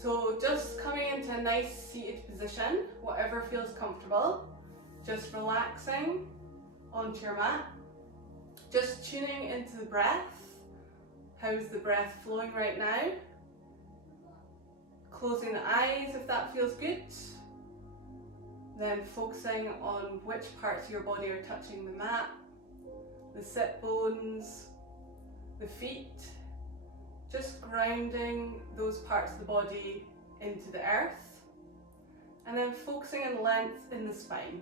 So just coming into a nice seated position, whatever feels comfortable, just relaxing onto your mat, just tuning into the breath. How's the breath flowing right now? Closing the eyes if that feels good. Then focusing on which parts of your body are touching the mat, the sit bones, the feet. Just grounding those parts of the body into the earth. And then focusing on length in the spine.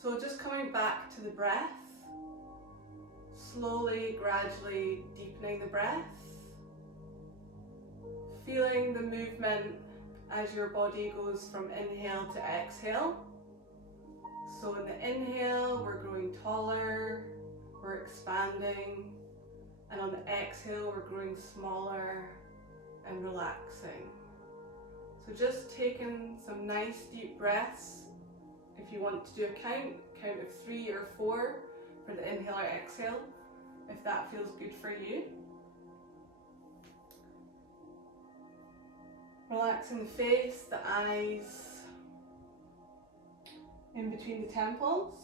So just coming back to the breath. Slowly, gradually deepening the breath. Feeling the movement as your body goes from inhale to exhale. So in the inhale, we're growing taller, we're expanding, and on the exhale, we're growing smaller and relaxing. So just taking some nice deep breaths. If you want to do a count of 3 or 4 for the inhale or exhale, if that feels good for you. Relaxing the face, the eyes, in between the temples.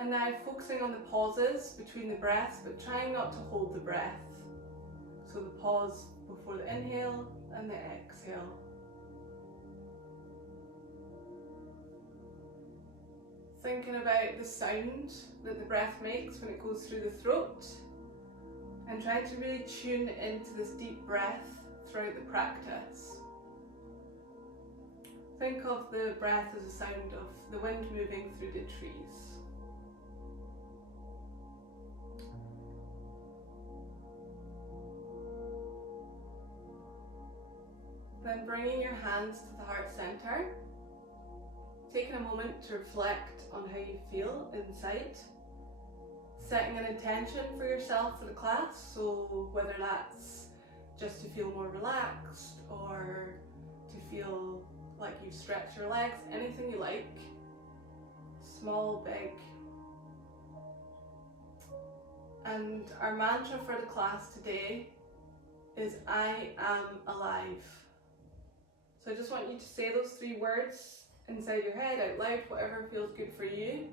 And now focusing on the pauses between the breaths, but trying not to hold the breath. So the pause before the inhale and the exhale. Thinking about the sound that the breath makes when it goes through the throat. And trying to really tune into this deep breath throughout the practice. Think of the breath as a sound of the wind moving through the trees. Then bringing your hands to the heart center. Taking a moment to reflect on how you feel inside. Setting an intention for yourself for the class, so whether that's just to feel more relaxed or to feel like you've stretched your legs, anything you like, small, big. And our mantra for the class today is I am alive. So I just want you to say those 3 words inside your head, out loud, whatever feels good for you.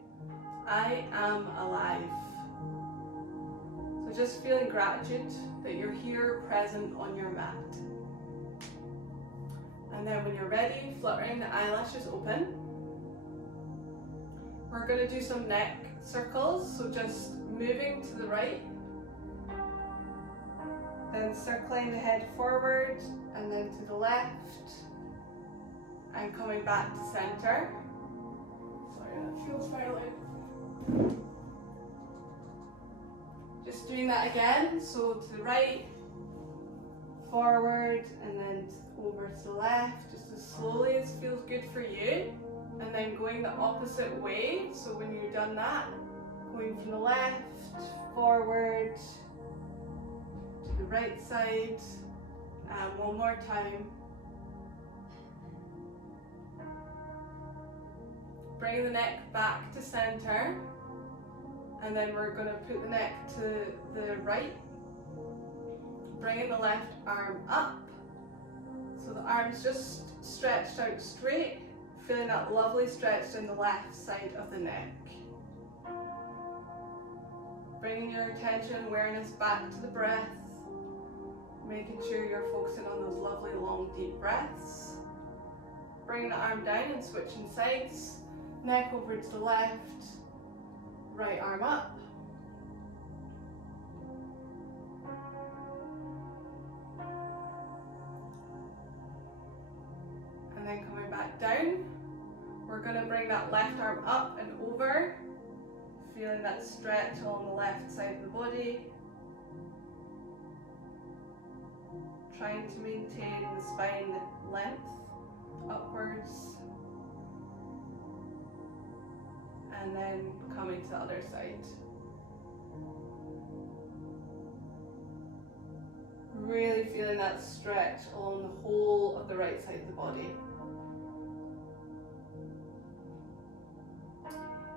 I am alive. So just feeling gratitude that you're here present on your mat. And then when you're ready, fluttering the eyelashes open. We're going to do some neck circles, so just moving to the right. Then circling the head forward and then to the left. And coming back to center. Sorry, that feels very loud. Just doing that again, so to the right, forward, and then over to the left, just as slowly as feels good for you. And then going the opposite way, so when you've done that, going from the left, forward, to the right side, and one more time. Bring the neck back to center, and then we're going to put the neck to the right, bringing the left arm up, so the arm's just stretched out straight, feeling that lovely stretch in the left side of the neck. Bringing your attention, awareness back to the breath, making sure you're focusing on those lovely long deep breaths. Bringing the arm down and switching sides. Neck over to the left, right arm up. And then coming back down. We're going to bring that left arm up and over, feeling that stretch along the left side of the body. Trying to maintain the spine length upwards. And then coming to the other side. Really feeling that stretch along the whole of the right side of the body.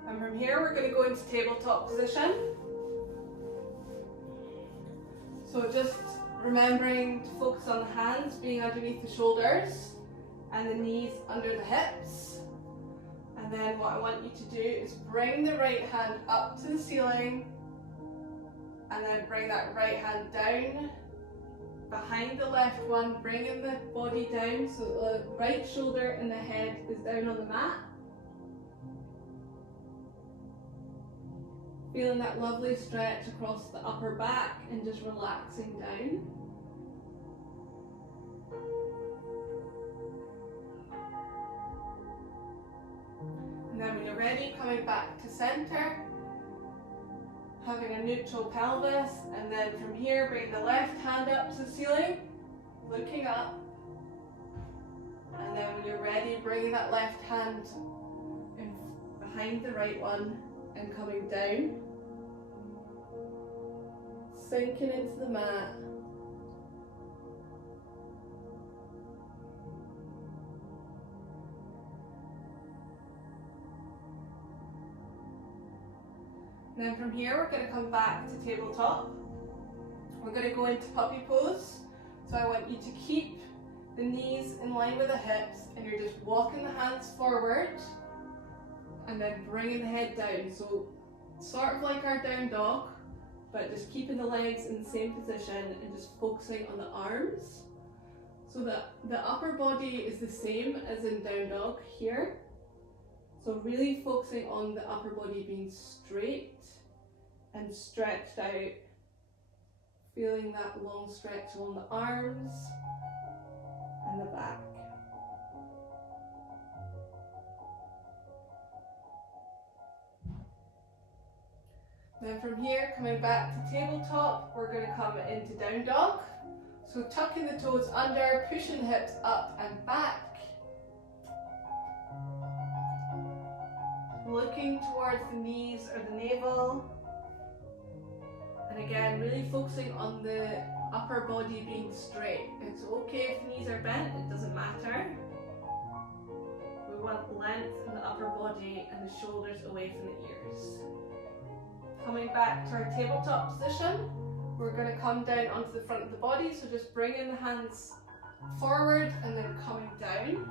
And from here we're going to go into tabletop position. So just remembering to focus on the hands being underneath the shoulders and the knees under the hips. And then what I want you to do is bring the right hand up to the ceiling and then bring that right hand down behind the left one, bringing the body down so the right shoulder and the head is down on the mat. Feeling that lovely stretch across the upper back and just relaxing down. And then when you're ready, coming back to center, having a neutral pelvis, and then from here, bring the left hand up to the ceiling, looking up. And then when you're ready, bringing that left hand in behind the right one and coming down. Sinking into the mat. And then from here, we're going to come back to tabletop. We're going to go into puppy pose. So I want you to keep the knees in line with the hips, and you're just walking the hands forward and then bringing the head down. So sort of like our down dog, but just keeping the legs in the same position and just focusing on the arms. So that the upper body is the same as in down dog here. So really focusing on the upper body being straight and stretched out. Feeling that long stretch along the arms and the back. Then from here, coming back to tabletop, we're going to come into down dog. So tucking the toes under, pushing the hips up and back. Looking towards the knees or the navel. And again, really focusing on the upper body being straight. It's okay if the knees are bent, it doesn't matter. We want length in the upper body and the shoulders away from the ears. Coming back to our tabletop position, we're going to come down onto the front of the body, so just bringing the hands forward and then coming down.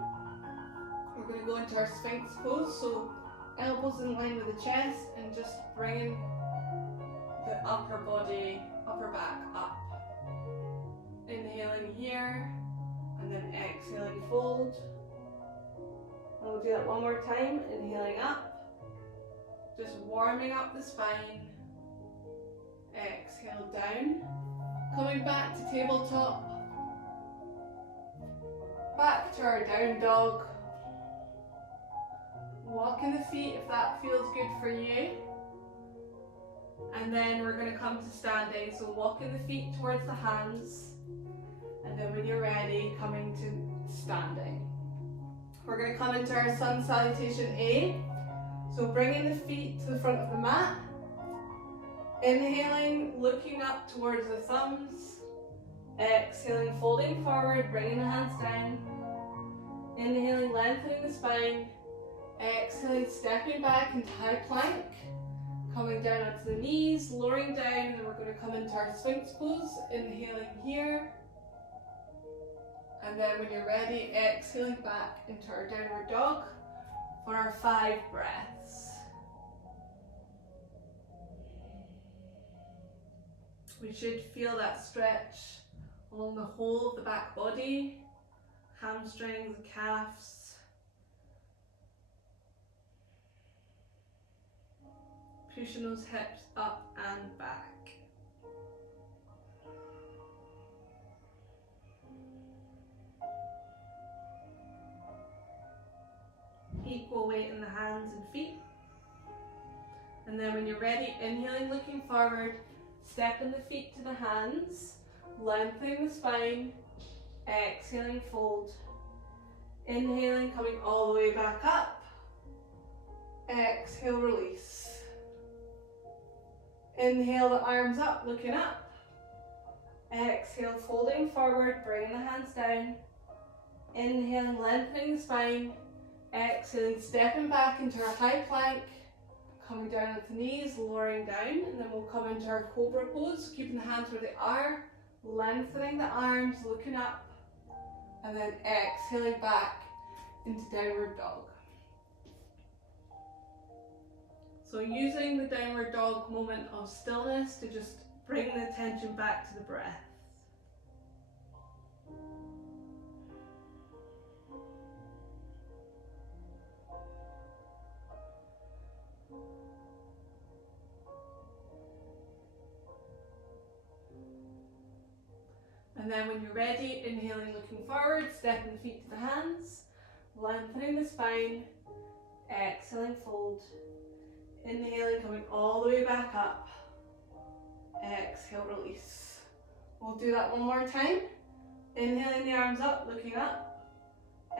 We're going to go into our Sphinx pose, so elbows in line with the chest and just bringing the upper body, upper back up. Inhaling here and then exhaling, fold. And we'll do that one more time, inhaling up. Just warming up the spine. Exhale down. Coming back to tabletop. Back to our down dog. Walking the feet if that feels good for you. And then we're going to come to standing. So walking the feet towards the hands. And then when you're ready, coming to standing. We're going to come into our sun salutation A. So bringing the feet to the front of the mat. Inhaling, looking up towards the thumbs. Exhaling, folding forward, bringing the hands down. Inhaling, lengthening the spine. Exhaling, stepping back into high plank. Coming down onto the knees, lowering down, and then we're going to come into our Sphinx pose. Inhaling here. And then when you're ready, exhaling back into our downward dog for our 5 breaths. We should feel that stretch along the whole of the back body, hamstrings, calves. Pushing those hips up and back. Equal weight in the hands and feet. And then when you're ready, inhaling, looking forward, stepping the feet to the hands, lengthening the spine, exhaling, fold. Inhaling, coming all the way back up. Exhale, release. Inhale the arms up, looking up. Exhale, folding forward, bringing the hands down. Inhaling, lengthening the spine. Exhaling, stepping back into our high plank. coming down onto knees, lowering down, and then we'll come into our cobra pose, keeping the hands where they are, lengthening the arms, looking up, and then exhaling back into downward dog. So using the downward dog moment of stillness to just bring the attention back to the breath. And then when you're ready, inhaling, looking forward, stepping the feet to the hands, lengthening the spine, exhaling, fold, inhaling, coming all the way back up, exhale, release. We'll do that one more time. Inhaling the arms up, looking up,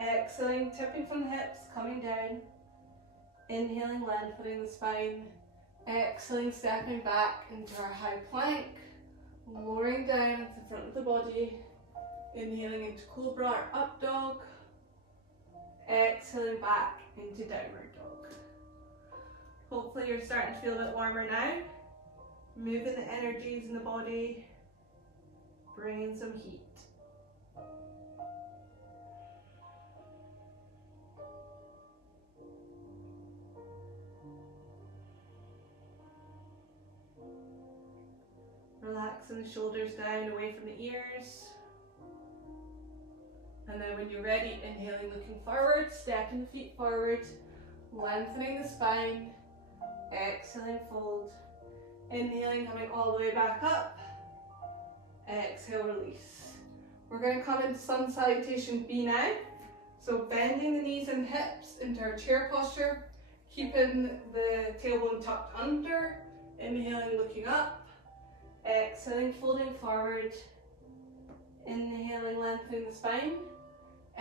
exhaling, tipping from the hips, coming down, inhaling, lengthening the spine, exhaling, stepping back into our high plank, lowering down into the front of the body, inhaling into cobra or up dog, exhaling back into downward dog. Hopefully you're starting to feel a bit warmer now. Moving the energies in the body, bringing some heat. Relaxing the shoulders down away from the ears. And then when you're ready, inhaling, looking forward, stepping the feet forward, lengthening the spine, exhaling, fold, inhaling, coming all the way back up, exhale, release. We're going to come into sun salutation B now. So bending the knees and hips into our chair posture, keeping the tailbone tucked under, inhaling, looking up, exhaling, folding forward, inhaling, lengthening the spine,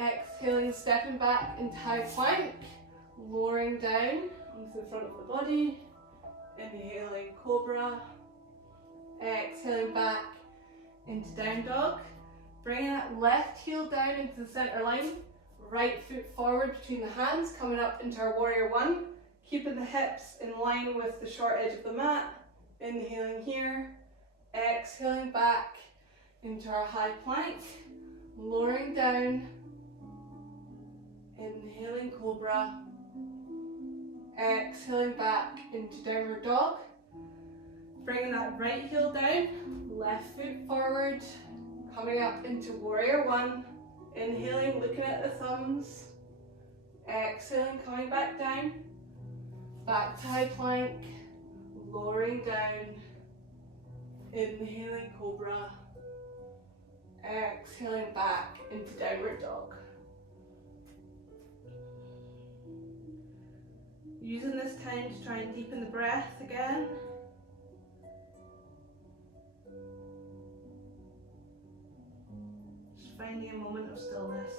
exhaling, stepping back into high plank, lowering down onto the front of the body, inhaling, cobra, exhaling back into down dog, bringing that left heel down into the center line, right foot forward between the hands, coming up into our warrior one, keeping the hips in line with the short edge of the mat, inhaling here, exhaling back into our high plank, lowering down, inhaling cobra, exhaling back into downward dog, bringing that right heel down, left foot forward, coming up into warrior one, inhaling, looking at the thumbs, exhaling, coming back down, back to high plank, lowering down, inhaling cobra, exhaling back into downward dog. Using this time to try and deepen the breath again. Just finding a moment of stillness.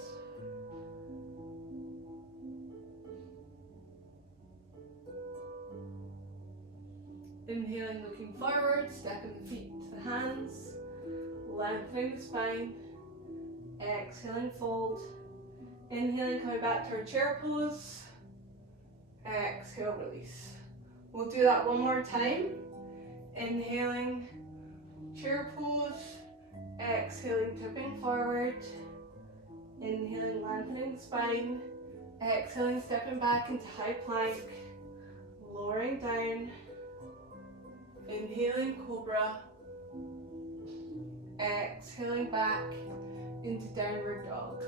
Inhaling, looking forward, stepping the feet to the hands, lengthening the spine, exhaling, fold, inhaling, coming back to our chair pose, exhale, release. We'll do that one more time. Inhaling, chair pose, exhaling, tipping forward, inhaling, lengthening the spine, exhaling, stepping back into high plank, lowering down, inhaling cobra, exhaling back into downward dog.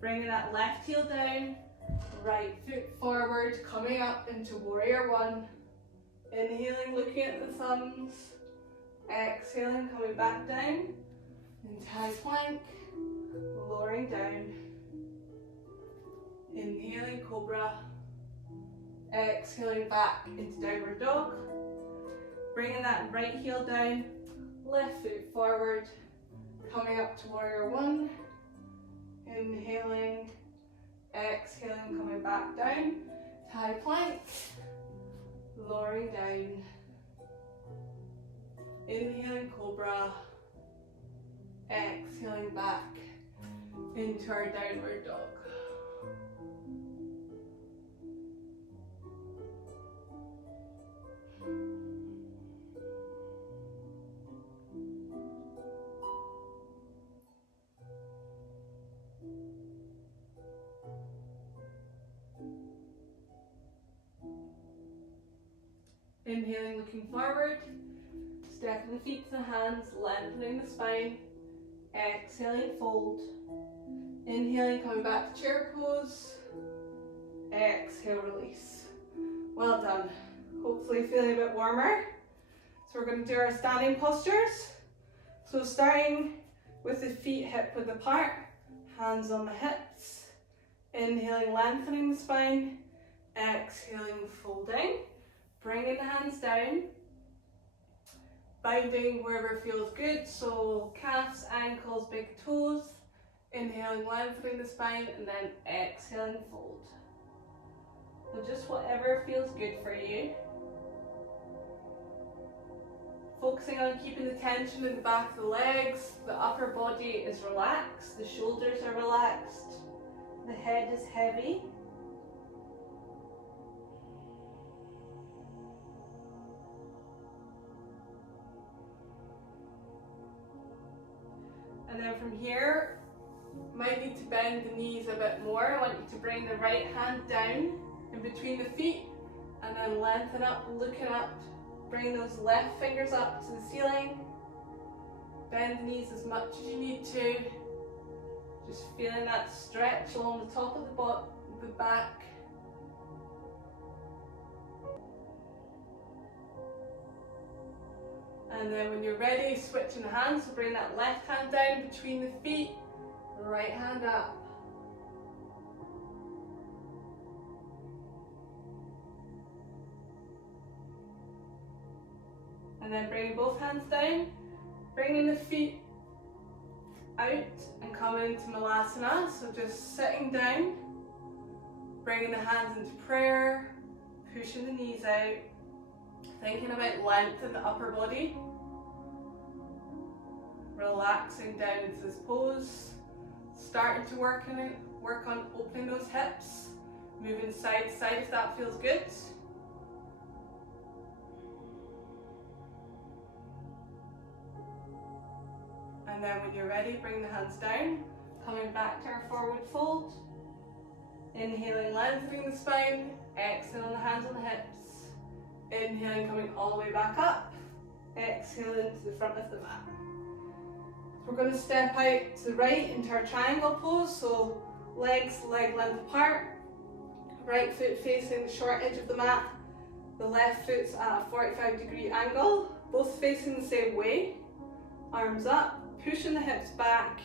Bringing that left heel down, right foot forward, coming up into warrior one. Inhaling, looking at the thumbs, exhaling, coming back down into high plank, lowering down, inhaling cobra, exhaling back into downward dog. Bringing that right heel down, left foot forward, coming up to warrior one, inhaling, exhaling, coming back down to high plank, lowering down, inhaling cobra, exhaling back into our downward dog. Inhaling, looking forward. Stepping the feet to the hands, lengthening the spine. Exhaling, fold. Inhaling, coming back to chair pose. Exhale, release. Well done. Hopefully feeling a bit warmer. So we're going to do our standing postures. So starting with the feet hip width apart, hands on the hips. Inhaling, lengthening the spine. Exhaling, folding. Bringing the hands down. Binding wherever feels good, so calves, ankles, big toes. Inhaling, lengthening the spine, and then exhaling, fold. So just whatever feels good for you. Focusing on keeping the tension in the back of the legs, the upper body is relaxed, the shoulders are relaxed, the head is heavy. And then from here, might need to bend the knees a bit more. I want you to bring the right hand down in between the feet and then lengthen up, looking up. Bring those left fingers up to the ceiling. Bend the knees as much as you need to. Just feeling that stretch along the top of the back. And then when you're ready, switching the hands, so bring that left hand down between the feet, right hand up. And then bringing both hands down, bringing the feet out and coming into Malasana. So just sitting down, bringing the hands into prayer, pushing the knees out, thinking about length in the upper body. Relaxing down into this pose, starting to work on opening those hips, moving side to side if that feels good. And then when you're ready, bring the hands down, coming back to our forward fold. Inhaling, lengthening the spine, exhaling the hands on the hips. Inhaling, coming all the way back up, exhaling to the front of the mat. We're going to step out to the right into our triangle pose, so legs leg length apart, right foot facing the short edge of the mat, the left foot's at a 45-degree angle, both facing the same way, arms up, pushing the hips back,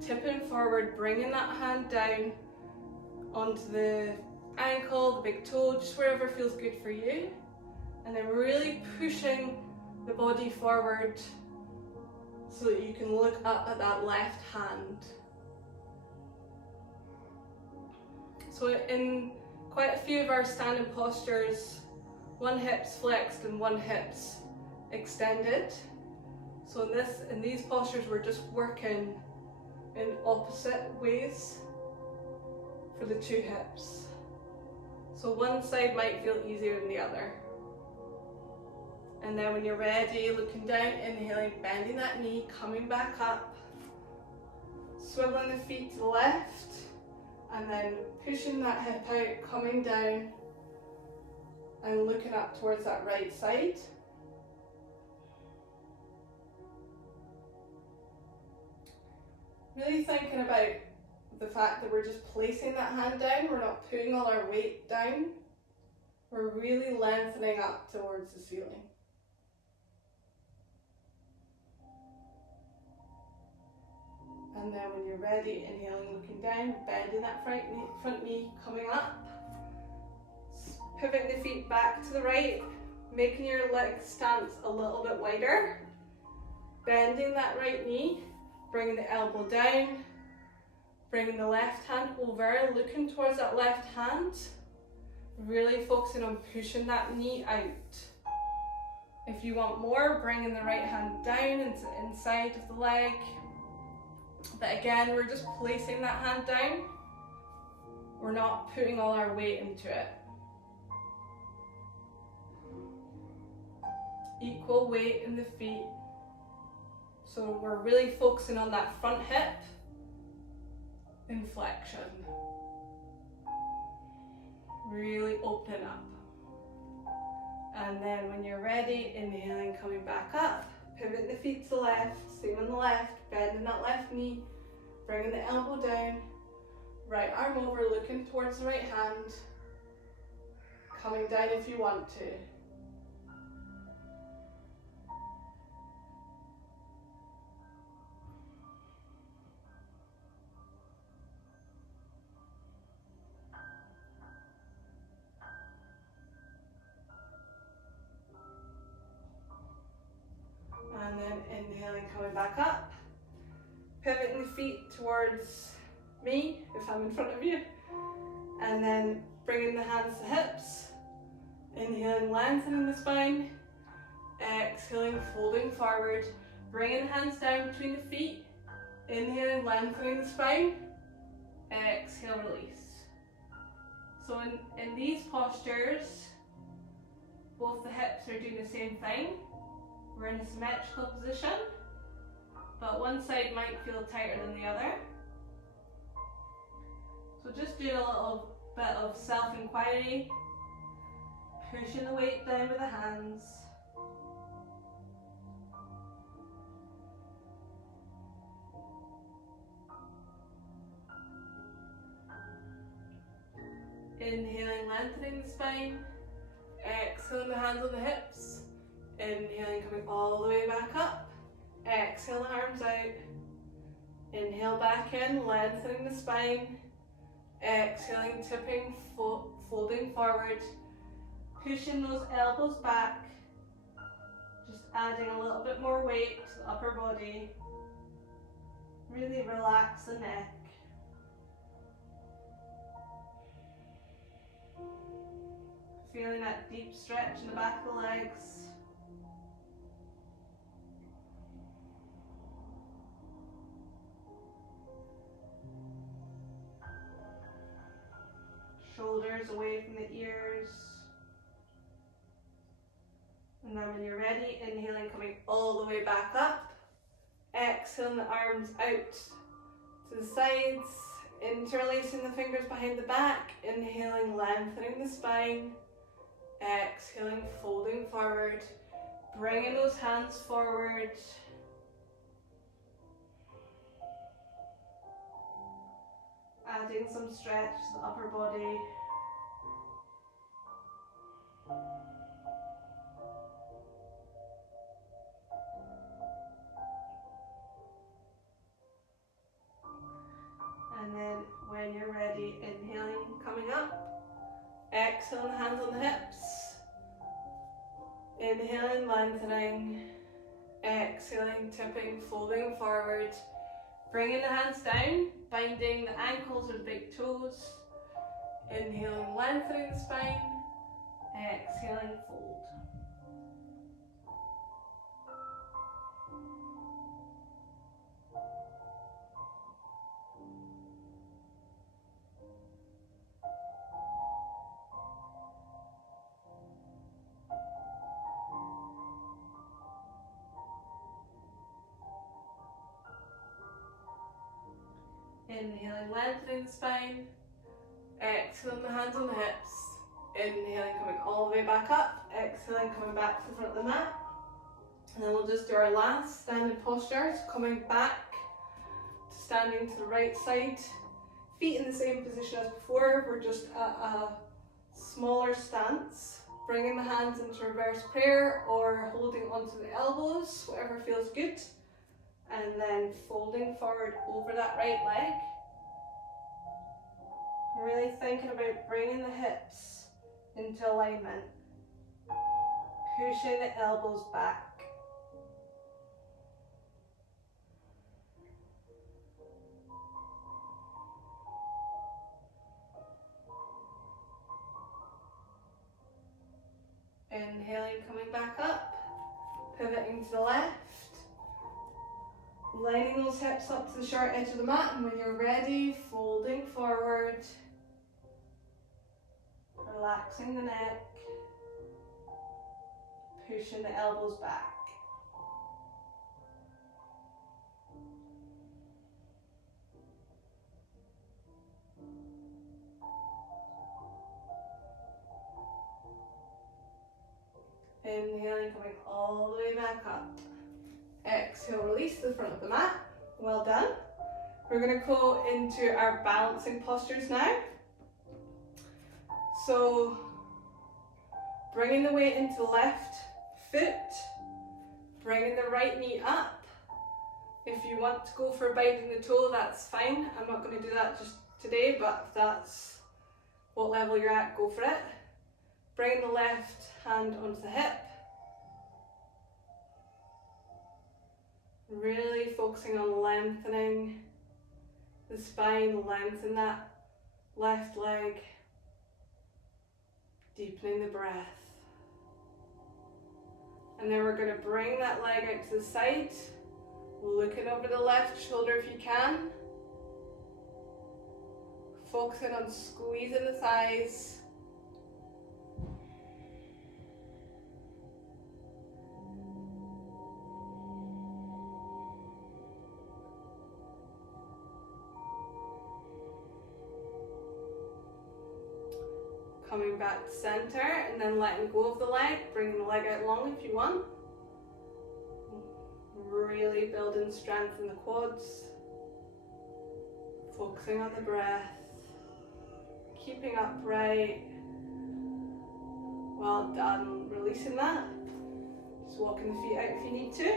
tipping forward, bringing that hand down onto the ankle, the big toe, just wherever feels good for you, and then really pushing the body forward so that you can look up at that left hand. So in quite a few of our standing postures, one hip's flexed and one hip's extended. So in these postures, we're just working in opposite ways for the two hips. So one side might feel easier than the other. And then when you're ready, looking down, inhaling, bending that knee, coming back up, swiveling the feet to the left, and then pushing that hip out, coming down, and looking up towards that right side. Really thinking about the fact that we're just placing that hand down, we're not putting all our weight down, we're really lengthening up towards the ceiling. And then when you're ready, inhaling, looking down, bending that front knee, coming up. Pivoting the feet back to the right, making your leg stance a little bit wider. Bending that right knee, bringing the elbow down, bringing the left hand over, looking towards that left hand. Really focusing on pushing that knee out. If you want more, bringing the right hand down into the inside of the leg. But again, we're just placing that hand down. We're not putting all our weight into it. Equal weight in the feet. So we're really focusing on that front hip inflection. Really open up. And then when you're ready, inhaling, coming back up, pivot the feet to the left, same on the left, bending that left knee, bringing the elbow down, right arm over, looking towards the right hand, coming down if you want to. And then inhaling, coming back up, pivoting the feet towards me if I'm in front of you, and then bringing the hands to hips, inhaling, lengthening the spine, exhaling, folding forward, bringing the hands down between the feet, inhaling, lengthening the spine, exhale, release. So in these postures, both the hips are doing the same thing. We're in a symmetrical position, but one side might feel tighter than the other. So just do a little bit of self-inquiry, pushing the weight down with the hands. Inhaling, lengthening the spine, exhaling the hands on the hips, inhaling, coming all the way back up, exhale the arms out, inhale back in, lengthening the spine, exhaling, tipping, folding forward, pushing those elbows back, just adding a little bit more weight to the upper body, really relax the neck. Feeling that deep stretch in the back of the legs. Shoulders away from the ears. And then when you're ready, inhaling, coming all the way back up. Exhaling the arms out to the sides, interlacing the fingers behind the back, inhaling, lengthening the spine. Exhaling, folding forward, bringing those hands forward. Adding some stretch to the upper body. And then when you're ready, inhaling, coming up. Exhaling, the hands on the hips. Inhaling, lengthening. Exhaling, tipping, folding forward. Bringing the hands down, binding the ankles or the big toes. Inhaling, lengthening the spine. Exhaling, fold. Inhaling, lengthening the spine. Exhaling, the hands on the hips. Inhaling, coming all the way back up. Exhaling, coming back to the front of the mat. And then we'll just do our last standing posture. So coming back to standing to the right side. Feet in the same position as before. We're just at a smaller stance. Bringing the hands into reverse prayer or holding onto the elbows, whatever feels good. And then folding forward over that right leg. Really thinking about bringing the hips into alignment. Pushing the elbows back. Inhaling, coming back up. Pivoting to the left. Lining those hips up to the short edge of the mat, and when you're ready, folding forward, relaxing the neck, pushing the elbows back. then coming all the way back up. Exhale, release the front of the mat. Well done. We're going to go into our balancing postures now. So bringing the weight into the left foot, bringing the right knee up. If you want to go for a bite in the toe, that's fine. I'm not going to do that just today, but if that's what level you're at, go for it. Bring the left hand onto the hip. Really focusing on lengthening the spine, lengthen that left leg, deepening the breath. And then we're going to bring that leg out to the side, looking over the left shoulder if you can. Focusing on squeezing the thighs. Coming back to center and then letting go of the leg, bringing the leg out long if you want. Really building strength in the quads. Focusing on the breath. Keeping upright. Well done. Releasing that. Just walking the feet out if you need to.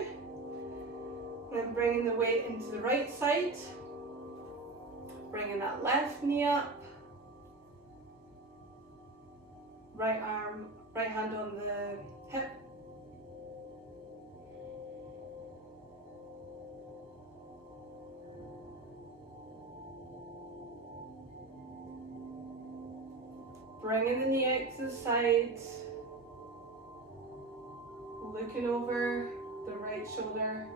And then bringing the weight into the right side. Bringing that left knee up. Right hand on the hip. Bringing the knee out to the side. Looking over the right shoulder.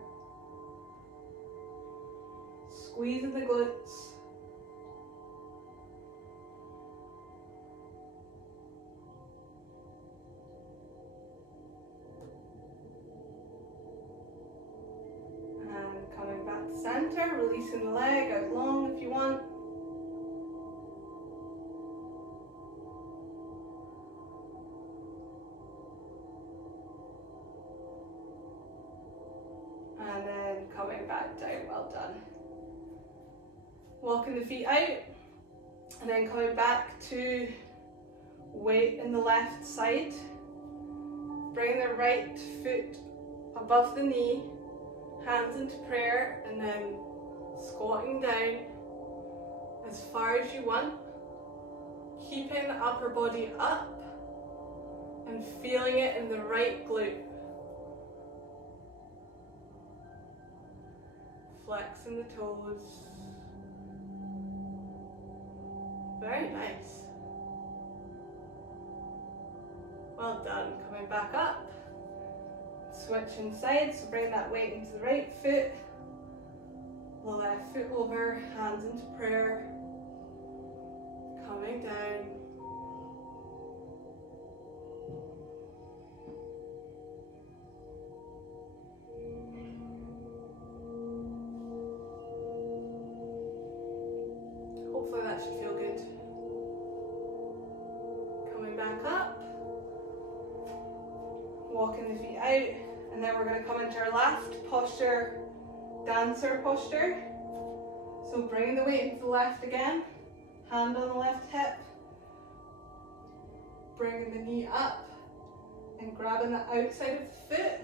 Squeezing the glutes. Center, releasing the leg out long if you want. And then coming back down, well done. Walking the feet out, and then coming back to weight in the left side. Bring the right foot above the knee. Hands into prayer, and then squatting down as far as you want, keeping the upper body up and feeling it in the right glute. Flexing the toes. Very nice. Well done. Coming back up. Switching sides, so bring that weight into the right foot, the left foot over, hands into prayer, coming down. Hopefully that should feel good. Coming back up, walking the feet out. And then we're going to come into our last posture, dancer posture. So bringing the weight into the left again, hand on the left hip, bringing the knee up and grabbing the outside of the foot,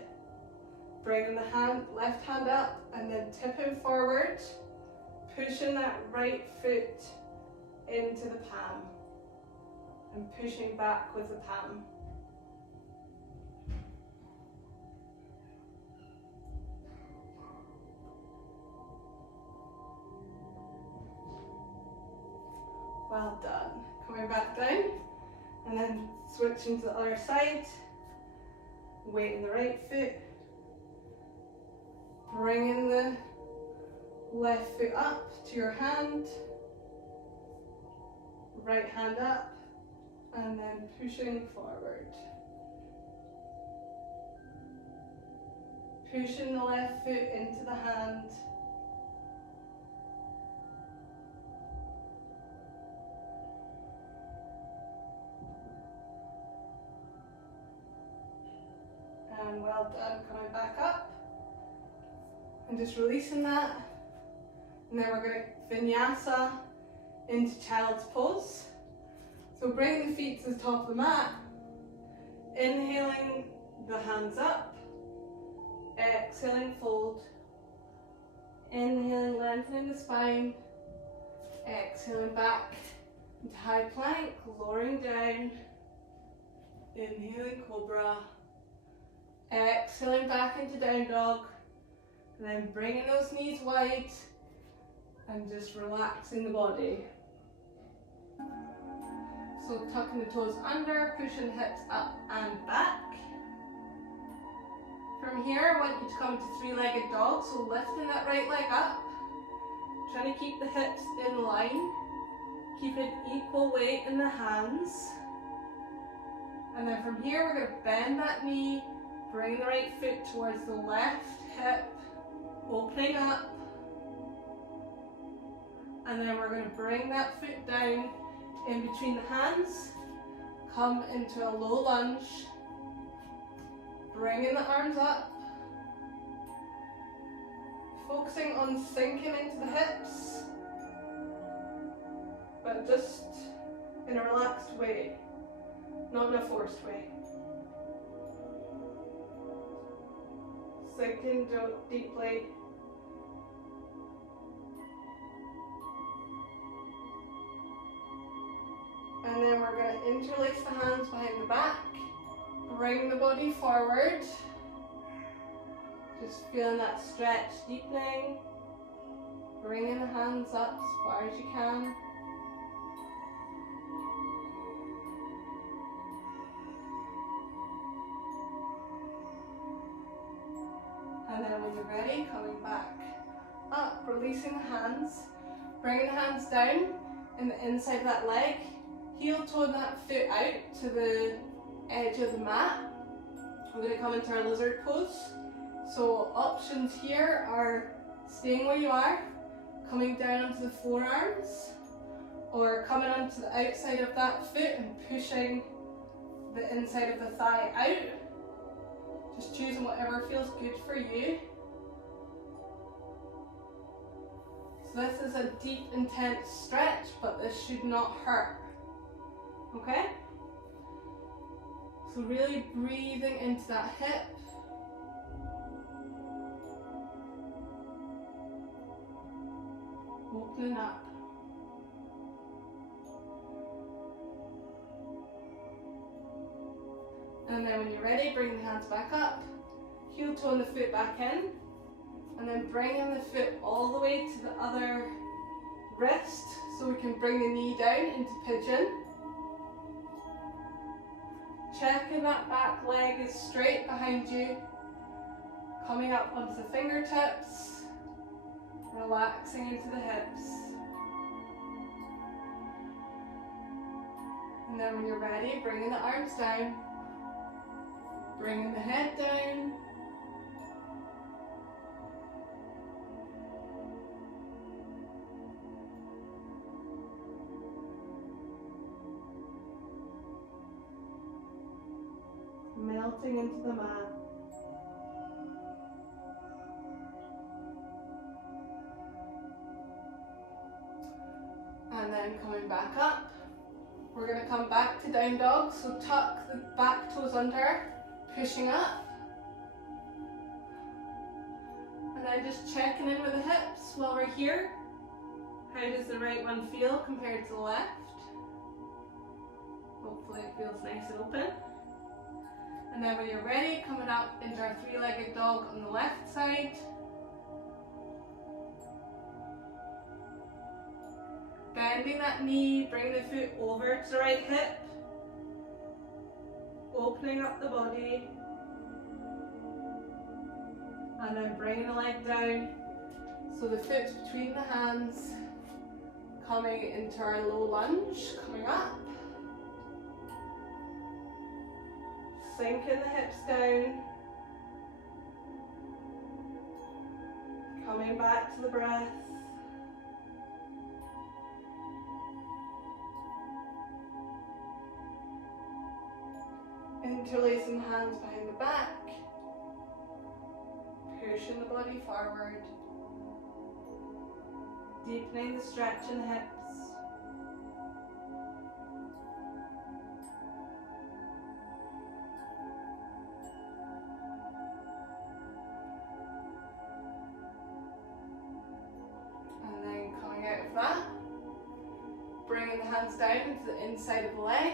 bringing the left hand up and then tipping forward, pushing that right foot into the palm and pushing back with the palm. Well done. Coming back down and then switching to the other side. Weight in the right foot. Bringing the left foot up to your hand. Right hand up and then pushing forward. Pushing the left foot into the hand. Well done, coming back up. And just releasing that. And then we're going to vinyasa into child's pose. So bring the feet to the top of the mat. Inhaling the hands up. Exhaling, fold. Inhaling, lengthening the spine. Exhaling back into high plank, lowering down. Inhaling, cobra. Exhaling back into down dog. And then bringing those knees wide and just relaxing the body. So tucking the toes under, pushing the hips up and back. From here, I want you to come to three-legged dog, so lifting that right leg up. Trying to keep the hips in line. Keeping equal weight in the hands. And then from here, we're going to bend that knee, bring the right foot towards the left hip, opening up. And then we're going to bring that foot down in between the hands, come into a low lunge, bringing the arms up, focusing on sinking into the hips, but just in a relaxed way, not in a forced way. Sinking deeply. And then we're going to interlace the hands behind the back, bring the body forward, just feeling that stretch deepening, bringing the hands up as far as you can. And then when you're ready, coming back up, releasing the hands, bringing the hands down in the inside of that leg, heel toeing that foot out to the edge of the mat. We're going to come into our lizard pose. So options here are staying where you are, coming down onto the forearms, or coming onto the outside of that foot and pushing the inside of the thigh out. Just choosing whatever feels good for you. So this is a deep, intense stretch, but this should not hurt. Okay? So really breathing into that hip. Opening up. And then when you're ready, bring the hands back up, heel toe the foot back in, and then bringing the foot all the way to the other wrist so we can bring the knee down into pigeon. Checking that back leg is straight behind you, coming up onto the fingertips, relaxing into the hips. And then when you're ready, bringing the arms down, bringing the head down. Melting into the mat. And then coming back up. We're going to come back to down dog, so tuck the back toes under, pushing up. And then just checking in with the hips while we're here. How does the right one feel compared to the left? Hopefully it feels nice and open. And then when you're ready, coming up into our three-legged dog on the left side. Bending that knee, bring the foot over to the right hip. Opening up the body. And then bringing the leg down. So the foot's between the hands. Coming into our low lunge, coming up. Sinking the hips down. Coming back to the breath. Interlacing the hands behind the back. pushing the body forward, deepening the stretch in the hips. And then coming out of that, bringing the hands down into the inside of the leg,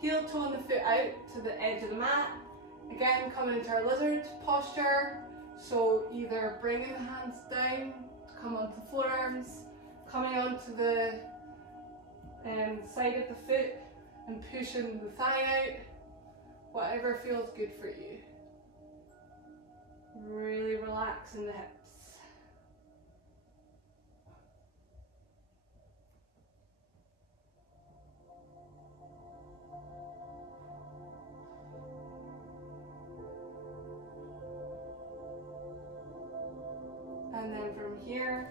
heel toeing the foot out to the edge of the mat. Again, coming into our lizard posture, so either bringing the hands down to come onto the forearms, coming onto the side of the foot and pushing the thigh out, whatever feels good for you. Really relaxing the hips. And then from here,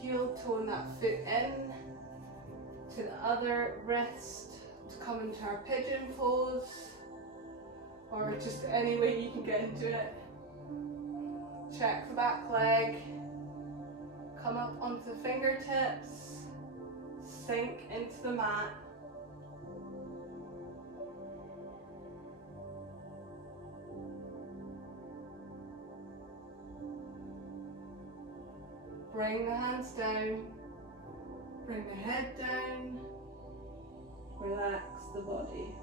heel toeing that foot in to the other wrist to come into our pigeon pose, or just any way you can get into it. Check the back leg, come up onto the fingertips, sink into the mat. Bring the hands down, bring the head down, relax the body.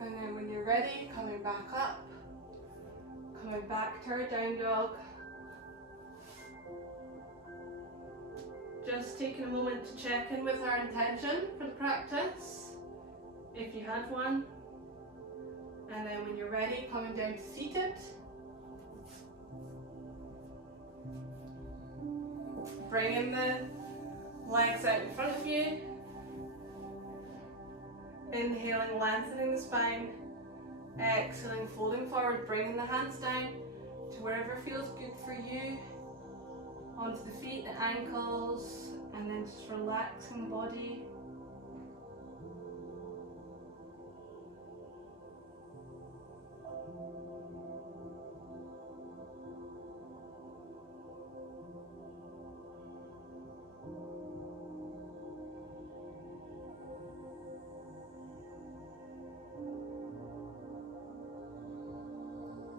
And then when you're ready, coming back up, coming back to our down dog. Just taking a moment to check in with our intention for the practice, if you had one. And then when you're ready, coming down to seated. Bringing the legs out in front of you. Inhaling, lengthening the spine. Exhaling, folding forward, bringing the hands down to wherever feels good for you. Onto the feet, the ankles, and then just relaxing the body.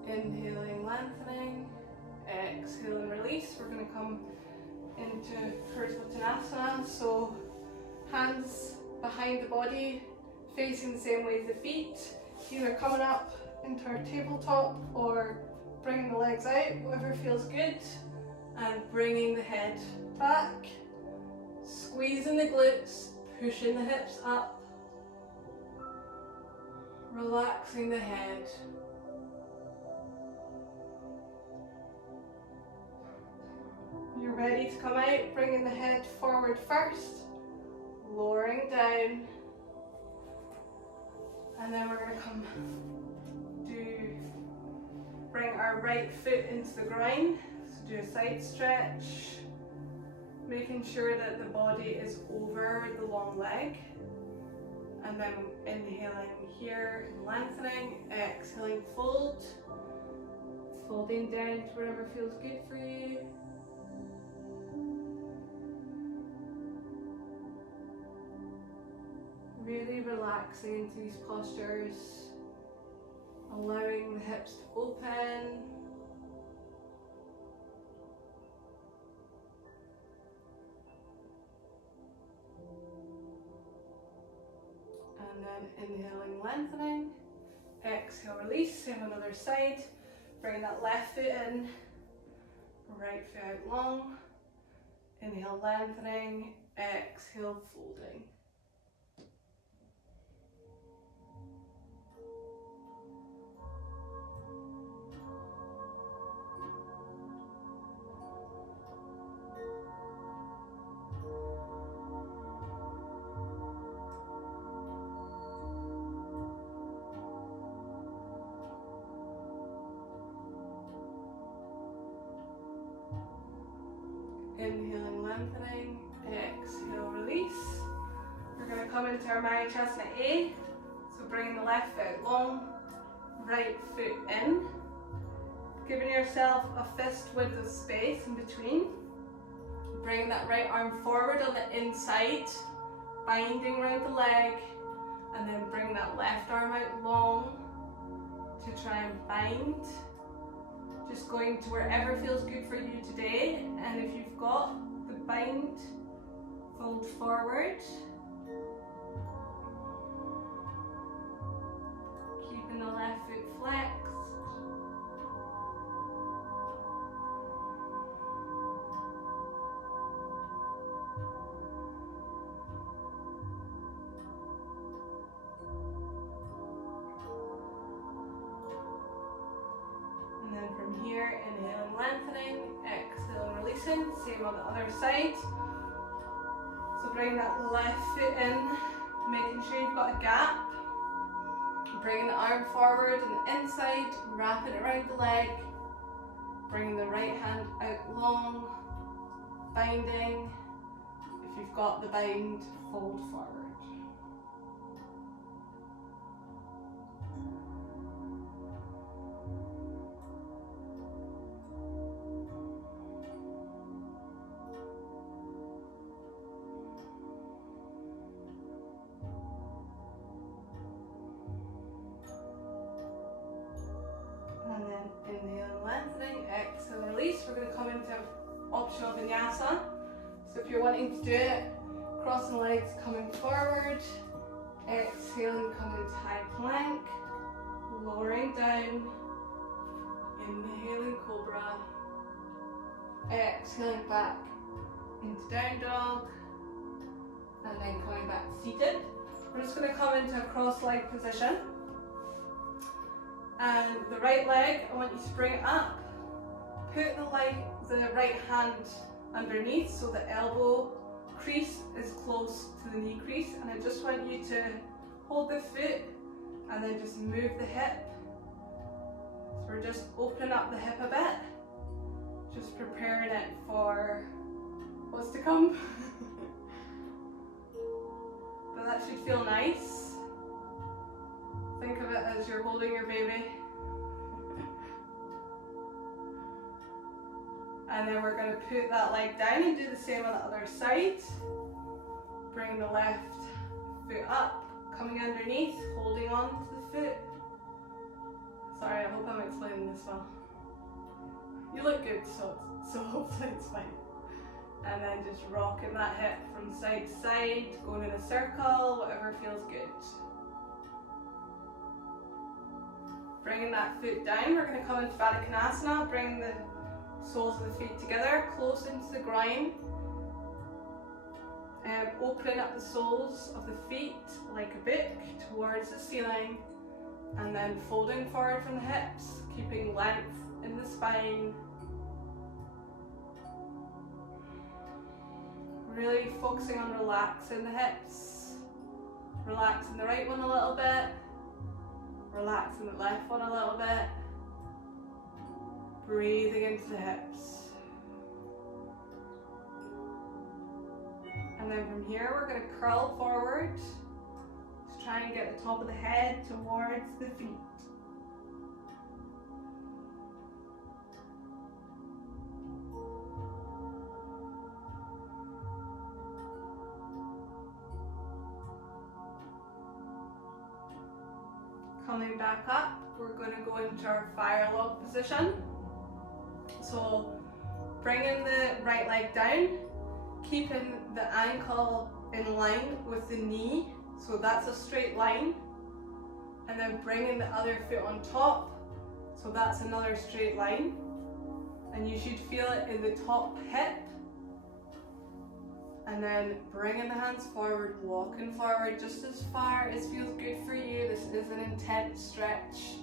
Inhaling, lengthening, exhale and release. We're going to come into Uttanasana, so hands behind the body, facing the same way as the feet, either coming up into our tabletop or bringing the legs out, whatever feels good, and bringing the head back, squeezing the glutes, pushing the hips up, relaxing the head. You're ready to come out, bringing the head forward first, lowering down, and then we're going to come bring our right foot into the ground, so do a side stretch, making sure that the body is over the long leg, and then inhaling here and lengthening, exhaling, fold, folding down to wherever feels good for you. Really relaxing into these postures, allowing the hips to open. And then inhaling, lengthening, exhale, release, same on the other side. Bring that left foot in, right foot out long, inhale, lengthening, exhale, folding. Inhaling, lengthening. Exhale, release. We're going to come into our Mayachasana A. So bringing the left foot long, right foot in. Giving yourself a fist width of space in between. Bring that right arm forward on the inside, binding around the leg, and then bring that left arm out long to try and bind. Just going to wherever feels good for you today, and if you've got the bind, fold forward. Keeping the left foot flexed. From here, inhaling, lengthening, exhaling, releasing. Same on the other side. So bring that left foot in, making sure you've got a gap. Bringing the arm forward on the inside, wrap it around the leg. Bringing the right hand out long, binding. If you've got the bind, fold forward. Inhale, lengthening, exhale, release. We're going to come into optional vinyasa. So if you're wanting to do it, crossing legs, coming forward, exhaling, coming into high plank, lowering down, inhaling cobra, exhaling back into down dog, and then coming back seated. We're just going to come into a cross leg position. And the right leg, I want you to bring it up. Put the right hand underneath so the elbow crease is close to the knee crease. And I just want you to hold the foot and then just move the hip. So we're just opening up the hip a bit. Just preparing it for what's to come. But that should feel nice. Think of it as you're holding your baby. And then we're going to put that leg down and do the same on the other side. Bring the left foot up, coming underneath, holding on to the foot. Sorry, I hope I'm explaining this well. You look good, so hopefully it's fine. And then just rocking that hip from side to side, going in a circle, whatever feels good. Bringing that foot down, we're going to come into Baddha Konasana, bring the soles of the feet together, close into the ground. Opening up the soles of the feet like a book towards the ceiling, and then folding forward from the hips, keeping length in the spine. Really focusing on relaxing the hips, relaxing the right one a little bit, relaxing the left one a little bit, breathing into the hips. And then from here we're going to curl forward to try and get the top of the head towards the feet. Coming back up, we're going to go into our fire log position. So bringing the right leg down, keeping the ankle in line with the knee, so that's a straight line, and then bringing the other foot on top, so that's another straight line, and you should feel it in the top hip. And then bringing the hands forward, walking forward just as far as feels good for you. This is an intense stretch.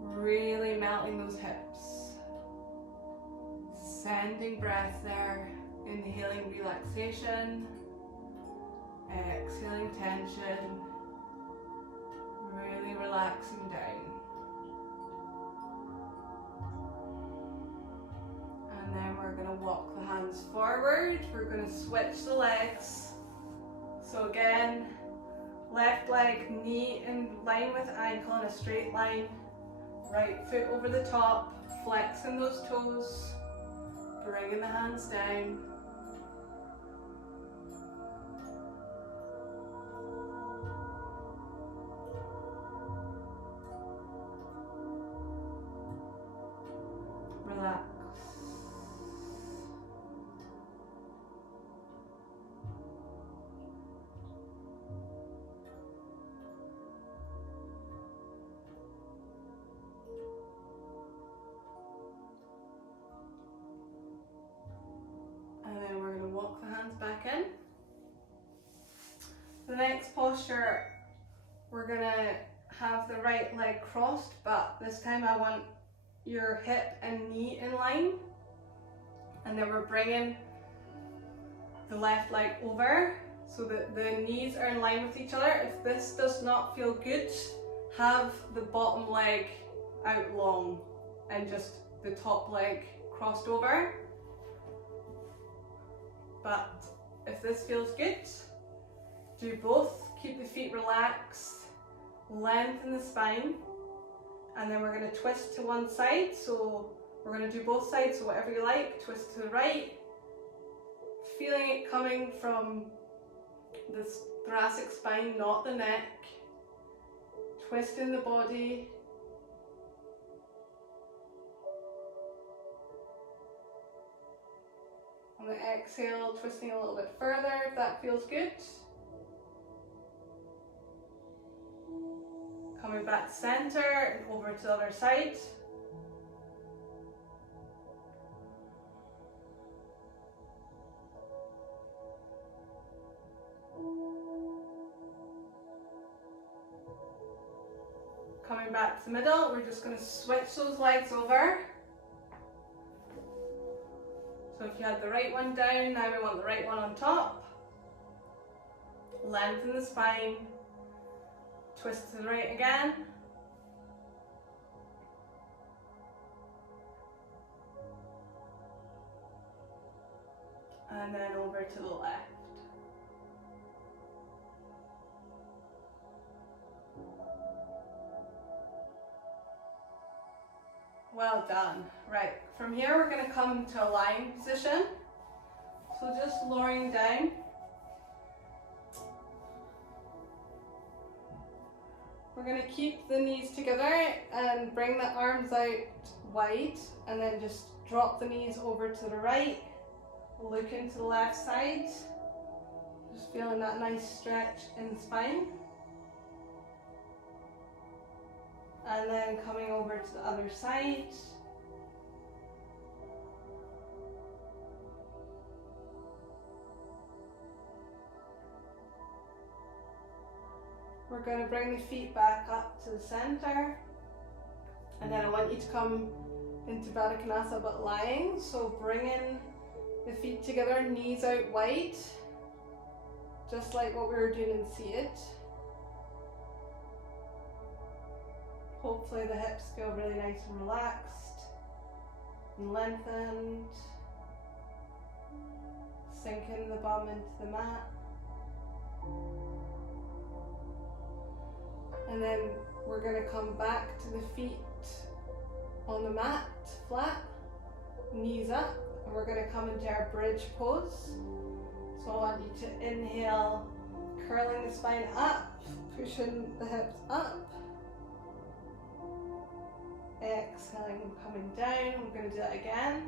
Really melting those hips. Sending breath there. Inhaling relaxation. Exhaling tension. Really relaxing down. walk the hands forward. We're going to switch the legs. So again, left leg, knee in line with ankle in a straight line. Right foot over the top, flexing those toes, bringing the hands down. Relax. And then we're going to walk the hands back in. The next posture, we're going to have the right leg crossed, but this time I want your hip and knee in line. And then we're bringing the left leg over so that the knees are in line with each other. If this does not feel good, have the bottom leg out long and just the top leg crossed over. But if this feels good, do both. Keep the feet relaxed, lengthen the spine, and then we're going to twist to one side. So we're going to do both sides, so whatever you like. Twist to the right, feeling it coming from the thoracic spine, not the neck. Twist in the body. On the exhale, twisting a little bit further if that feels good. Coming back to center and over to the other side. Coming back to the middle, we're just going to switch those legs over. So if you had the right one down, now we want the right one on top. Lengthen the spine. Twist to the right again. And then over to the left. Well done. Right, from here we're going to come to a lying position. So just lowering down. We're going to keep the knees together and bring the arms out wide, and then just drop the knees over to the right. Look into the left side. Just feeling that nice stretch in the spine. And then coming over to the other side. We're going to bring the feet back up to the center. And then I want you to come into Baddha Konasana but lying. So bringing the feet together, knees out wide. Just like what we were doing in seated. Hopefully the hips feel really nice and relaxed and lengthened. Sinking the bum into the mat. And then we're going to come back to the feet on the mat, flat, knees up, and we're going to come into our bridge pose. So I want you to inhale, curling the spine up, pushing the hips up. Exhaling, coming down. I'm going to do that again.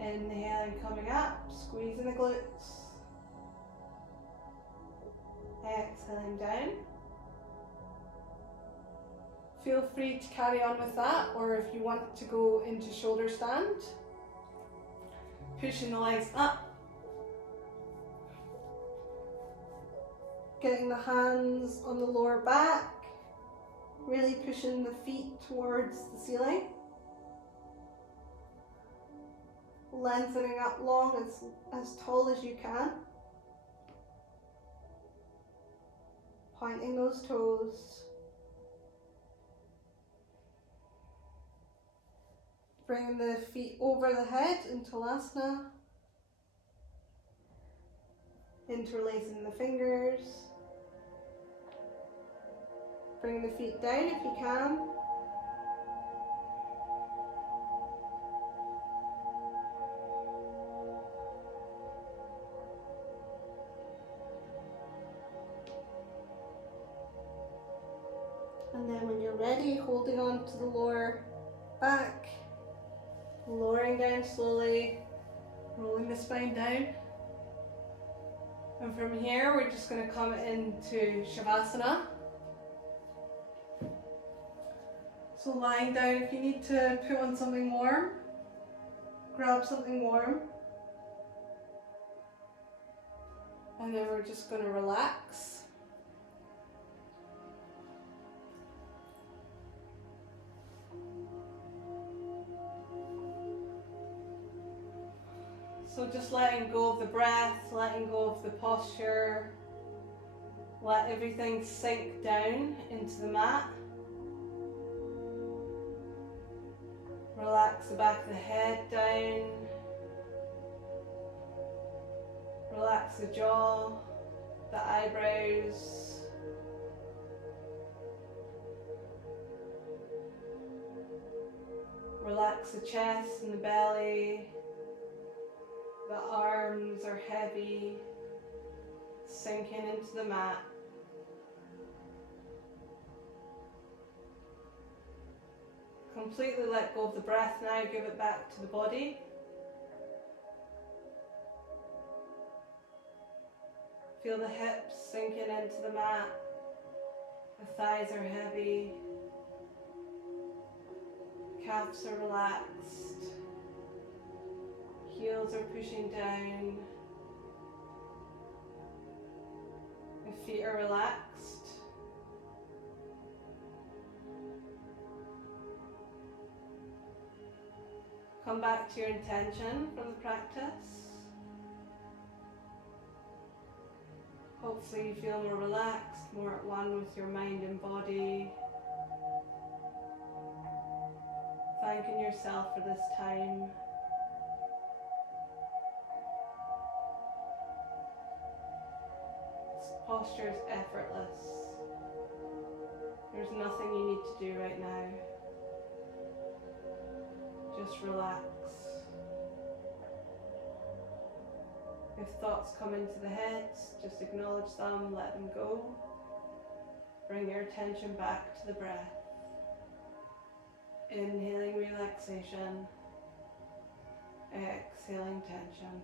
Inhaling, coming up, squeezing the glutes. Exhaling down. Feel free to carry on with that, or if you want to go into shoulder stand, pushing the legs up. Getting the hands on the lower back. Really pushing the feet towards the ceiling. Lengthening up long, as tall as you can. Pointing those toes. Bringing the feet over the head into Lasana. Interlacing the fingers. Bring the feet down if you can. And then when you're ready, holding on to the lower back, lowering down slowly, rolling the spine down. And from here, we're just going to come into Shavasana. So lying down, if you need to put on something warm, grab something warm. And then we're just going to relax. So just letting go of the breath, letting go of the posture, let everything sink down into the mat. Relax the back of the head down. Relax the jaw, the eyebrows. Relax the chest and the belly. The arms are heavy, sinking into the mat. Completely let go of the breath now, give it back to the body. Feel the hips sinking into the mat. The thighs are heavy. Calves are relaxed. Heels are pushing down. The feet are relaxed. Come back to your intention from the practice. Hopefully you feel more relaxed, more at one with your mind and body. Thanking yourself for this time. Posture is effortless. There's nothing you need to do right now. Just relax. If thoughts come into the head, just acknowledge them, let them go. Bring your attention back to the breath. Inhaling relaxation, exhaling tension.